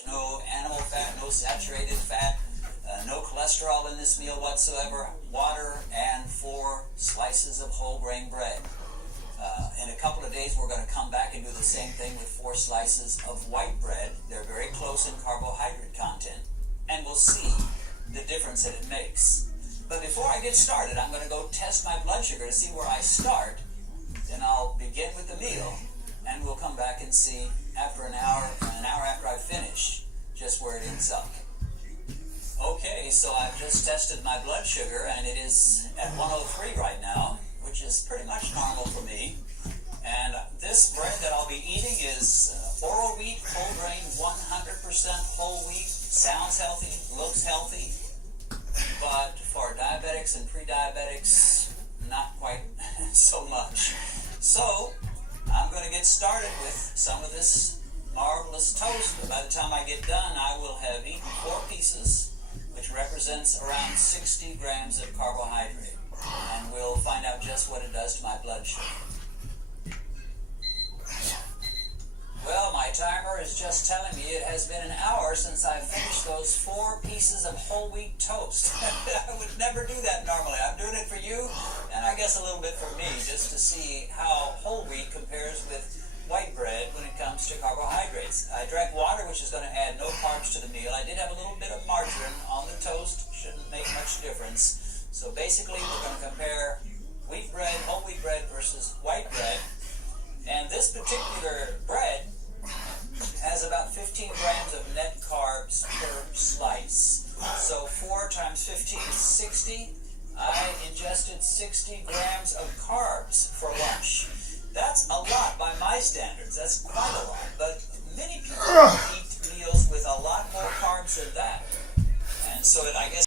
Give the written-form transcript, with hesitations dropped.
There's no animal fat, no saturated fat, no cholesterol in this meal whatsoever. Water and 4 slices of whole grain bread. In a couple of days, we're going to come back and do the same thing with 4 slices of white bread. They're very close in carbohydrate content, and we'll see the difference that it makes. But before I get started, I'm going to go test my blood sugar to see where I start. Then I'll begin with the meal, and we'll come back and see after an hour after I finish, just where it ends up. Okay, so I've just tested my blood sugar, and it is at 103 right now, which is pretty much normal for me. And this bread that I'll be eating is Oro Wheat, whole grain, 100% whole wheat. Sounds healthy, looks healthy, but for diabetics and pre-diabetics, not quite so much. So I'm going to get started with some of this marvelous toast. But by the time I get done, I will have eaten 4 pieces, which represents around 60 grams of carbohydrate. And we'll find out just what it does to my blood sugar. Well, my timer is just telling me it has been an hour since I finished those 4 pieces of whole wheat toast. I would never do that normally. I'm doing it for you, and I guess a little bit for me, just to see how whole wheat compares with white bread when it comes to carbohydrates. I drank water, which is going to add no carbs to the meal. I did have a little bit of margarine on the toast. Shouldn't make much difference. So basically, we're going to compare wheat bread, whole wheat bread versus white bread. And this particular bread has about 15 grams of net carbs per slice. So 4 times 15 is 60. I ingested 60 grams of carbs for lunch. That's a lot by my standards. That's quite a lot. But many people eat meals with a lot more carbs than that. And so I guess